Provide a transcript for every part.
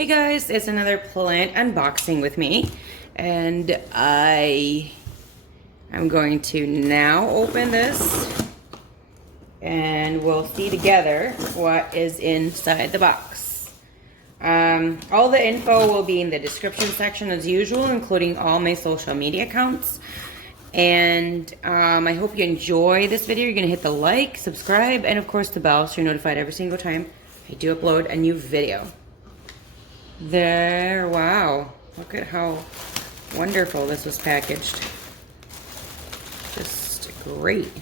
Hey guys, it's another plant unboxing with me, and I'm going to now open this and we'll see together what is inside the box. All the info will be in the description section as usual, including all my social media accounts. And I hope you enjoy this video. You're gonna hit the like, subscribe, and of course the bell so you're notified every single time I do upload a new video. There, wow. Look at how wonderful this was packaged. Just great.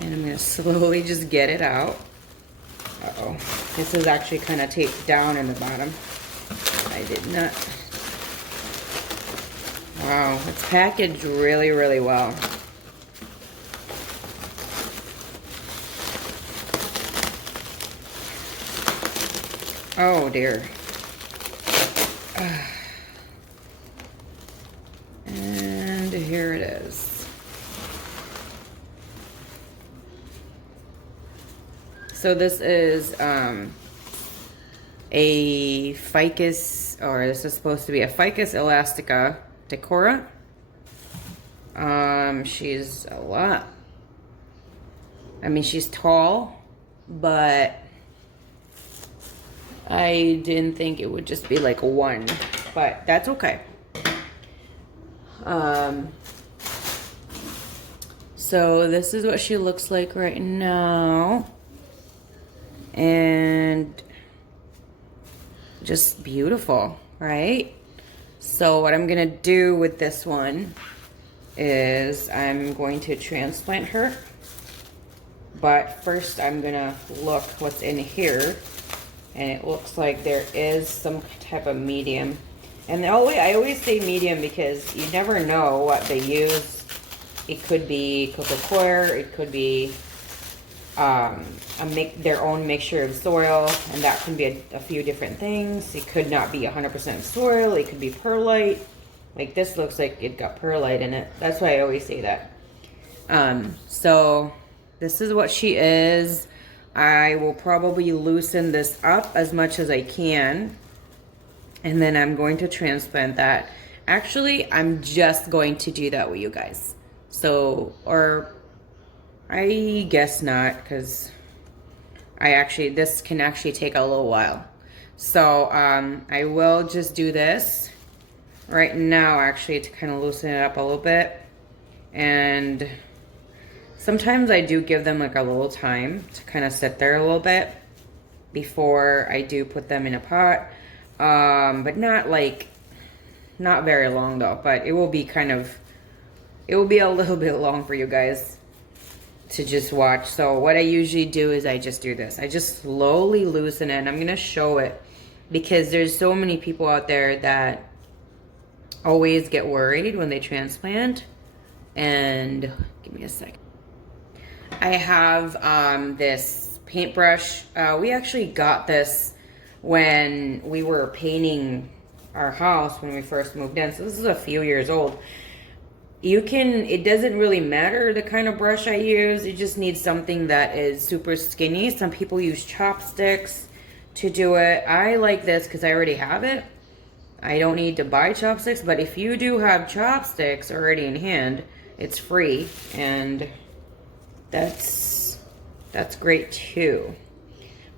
And I'm gonna slowly just get it out. Uh-oh. This is actually kind of taped down in the bottom. I did not. Wow, it's packaged really, really well. Oh dear. And here it is. So this is a Ficus, or this is supposed to be a Ficus Elastica Decora. She's a lot. I mean, she's tall, but I didn't think it would just be like one, but that's okay. So this is what she looks like right now. And just beautiful, right? So what I'm gonna do with this one is I'm going to transplant her. But first I'm gonna look what's in here. And it looks like there is some type of medium. And I always say medium because you never know what they use. It could be cocoa, it could be their own mixture of soil, and that can be a few different things. It could not be 100% soil, it could be perlite. Like this looks like it got perlite in it. That's why I always say that. So this is what she is. I will probably loosen this up as much as I can, and then I'm going to transplant that. Actually, I'm just going to do that with you guys. So, or I guess not, because this can actually take a little while. So I will just do this right now actually to kind of loosen it up a little bit. And sometimes I do give them like a little time to kind of sit there a little bit before I do put them in a pot. But not very long though, but it will be a little bit long for you guys to just watch. So what I usually do is I just do this. I just slowly loosen it, and I'm going to show it because there's so many people out there that always get worried when they transplant. And give me a second. I have this paintbrush. We actually got this when we were painting our house when we first moved in. So this is a few years old. It doesn't really matter the kind of brush I use. You just need something that is super skinny. Some people use chopsticks to do it. I like this because I already have it. I don't need to buy chopsticks, but if you do have chopsticks already in hand, it's free, and that's great too.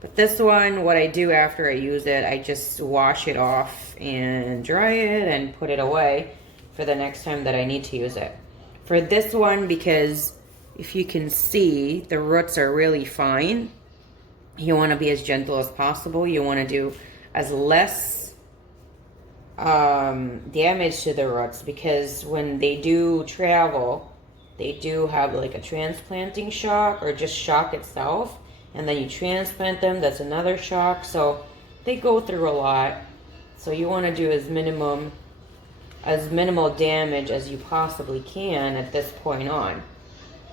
But this one, what I do after I use it, I just wash it off and dry it and put it away for the next time that I need to use it. For this one, because if you can see, the roots are really fine. You want to be as gentle as possible. You want to do as less damage to the roots, because when they do travel, they do have like a transplanting shock, or just shock itself, and then you transplant them, that's another shock. So they go through a lot. So you want to do as minimal damage as you possibly can at this point on.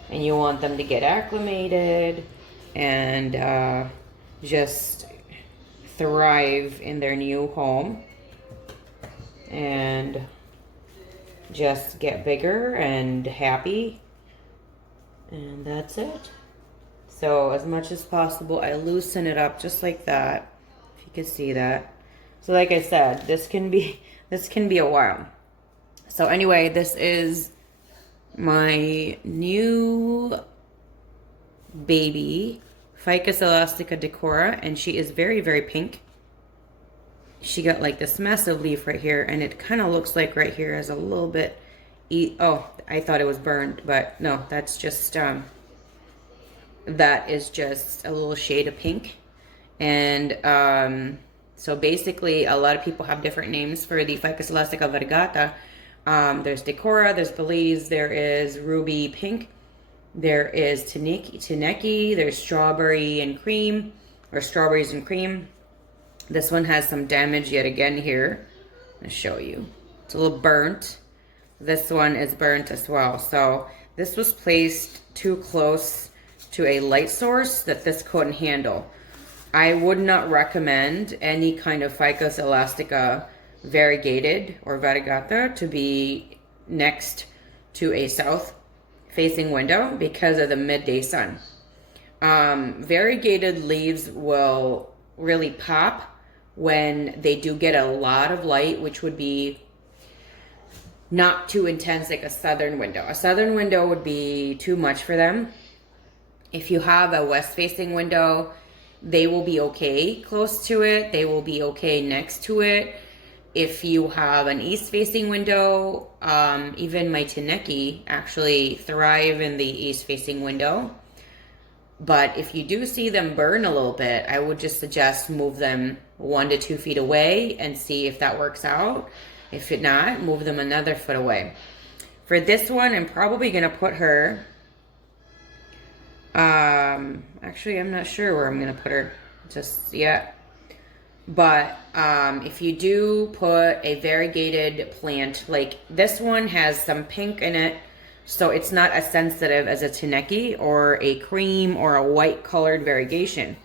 And you want them to get acclimated and just thrive in their new home and just get bigger and happy, and that's it. So as much as possible, I loosen it up just like that. If you can see that. So like I said, this can be a while. So anyway, this is my new baby Ficus Elastica Decora, and she is very, very pink. She got like this massive leaf right here, and it kind of looks like right here is a little bit, oh, I thought it was burned, but no, that's just, that is just a little shade of pink. And so basically a lot of people have different names for the Ficus Elastica Variegata. There's Decora, there's Belize, there is Ruby Pink, there is Tineki, there's Strawberry and Cream, or Strawberries and Cream. This one has some damage yet again here. I'll show you. It's a little burnt. This one is burnt as well. So this was placed too close to a light source that this couldn't handle. I would not recommend any kind of Ficus Elastica variegated or variegata to be next to a south facing window because of the midday sun. Variegated leaves will really pop when they do get a lot of light, which would be not too intense like a southern window. A southern window would be too much for them. If you have a west facing window, they will be okay close to it. They will be okay next to it. If you have an east facing window, even my Tineki actually thrive in the east facing window. But if you do see them burn a little bit, I would just suggest move them 1 to 2 feet away and see if that works out. If it not, move them another foot away. For this one, I'm probably going to put her, actually, I'm not sure where I'm going to put her just yet. But if you do put a variegated plant, like this one has some pink in it, so it's not as sensitive as a Tineki or a cream or a white colored variegation.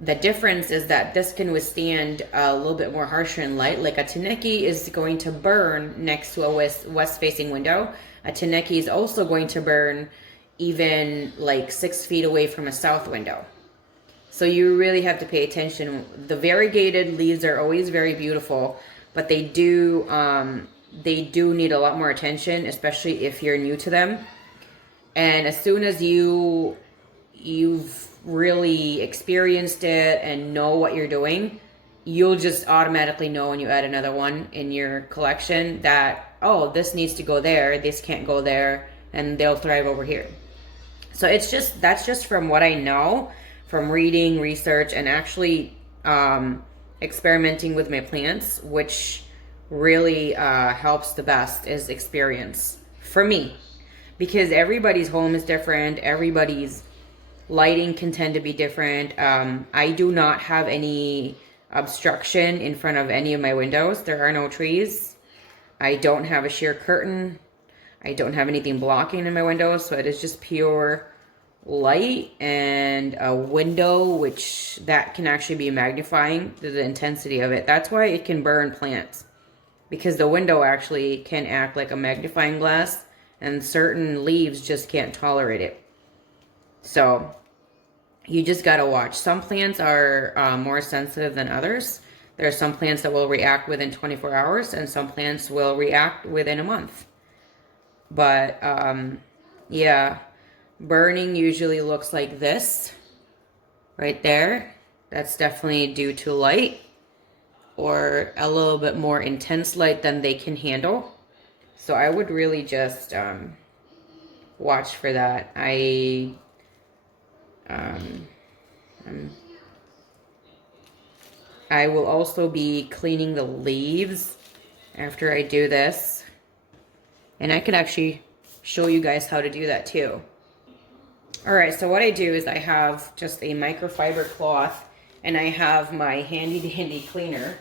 The difference is that this can withstand a little bit more harsher in light. Like a Tineki is going to burn next to a west facing window. A Tineki is also going to burn even like 6 feet away from a south window. So you really have to pay attention. The variegated leaves are always very beautiful, but they do need a lot more attention, especially if you're new to them. And as soon as you've really experienced it and know what you're doing, you'll just automatically know when you add another one in your collection that, oh, this needs to go there, this can't go there, and they'll thrive over here. So that's just from what I know, from reading, research, and actually experimenting with my plants, which really helps the best is experience for me, because everybody's home is different. Everybody's lighting can tend to be different. I do not have any obstruction in front of any of my windows. There are no trees. I don't have a sheer curtain. I don't have anything blocking in my windows, so it is just pure light and a window, which that can actually be magnifying the intensity of it. That's why it can burn plants, because the window actually can act like a magnifying glass, and certain leaves just can't tolerate it. So you just got to watch. Some plants are more sensitive than others. There are some plants that will react within 24 hours, and some plants will react within a month. But yeah, burning usually looks like this right there. That's definitely due to light, or a little bit more intense light than they can handle. So I would really just watch for that. I will also be cleaning the leaves after I do this. And I can actually show you guys how to do that too. Alright, so what I do is I have just a microfiber cloth, and I have my handy dandy cleaner.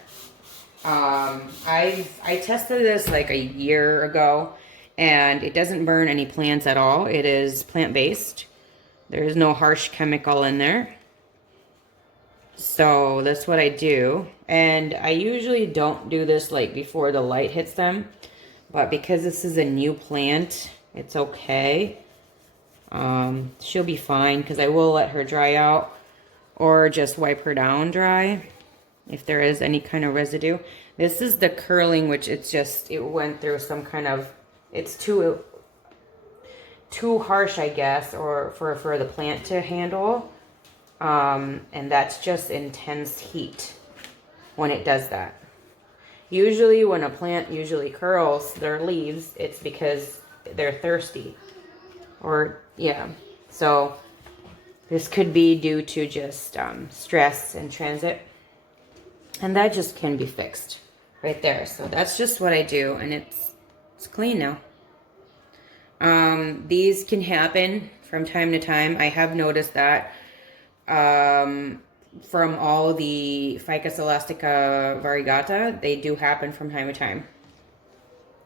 I tested this like a year ago, and it doesn't burn any plants at all. It is plant-based. There is no harsh chemical in there. So that's what I do. And I usually don't do this like before the light hits them, but because this is a new plant, it's okay. She'll be fine, because I will let her dry out or just wipe her down dry. if there is any kind of residue. This is the curling, which it's just, it went through some kind of, it's too harsh, I guess, or for the plant to handle. And that's just intense heat when it does that. Usually when a plant usually curls their leaves, it's because they're thirsty. Or, yeah. So this could be due to just stress and transit. And that just can be fixed right there. So that's just what I do, and it's clean now. These can happen from time to time. I have noticed that from all the Ficus Elastica variegata, they do happen from time to time.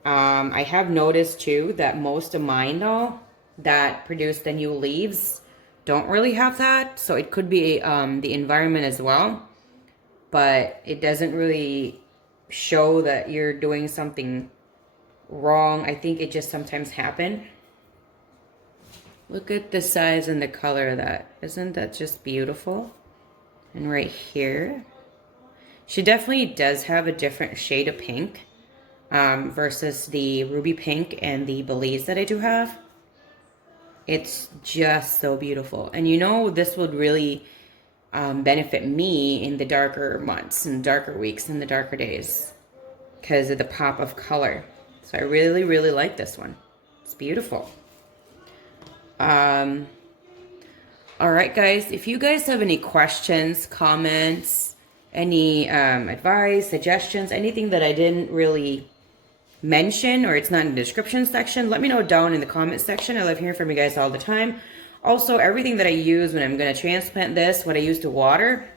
I have noticed too that most of mine though that produce the new leaves don't really have that. So it could be the environment as well, but it doesn't really show that you're doing something wrong. I think it just sometimes happen. Look at the size and the color of that. Isn't that just beautiful? And right here, she definitely does have a different shade of pink versus the ruby pink and the Belize that I do have. It's just so beautiful. And you know, this would really benefit me in the darker months and darker weeks and the darker days because of the pop of color. So I really, really like this one. It's beautiful. All right, guys, if you guys have any questions, comments, any advice, suggestions, anything that I didn't really mention or it's not in the description section, let me know down in the comment section. I love hearing from you guys all the time. Also, everything that I use when I'm going to transplant this, what I use to water,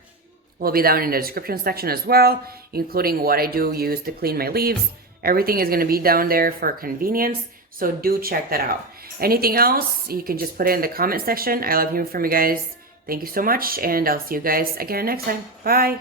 will be down in the description section as well, including what I do use to clean my leaves. Everything is going to be down there for convenience, so do check that out. Anything else, you can just put it in the comment section. I love hearing from you guys. Thank you so much, and I'll see you guys again next time. Bye.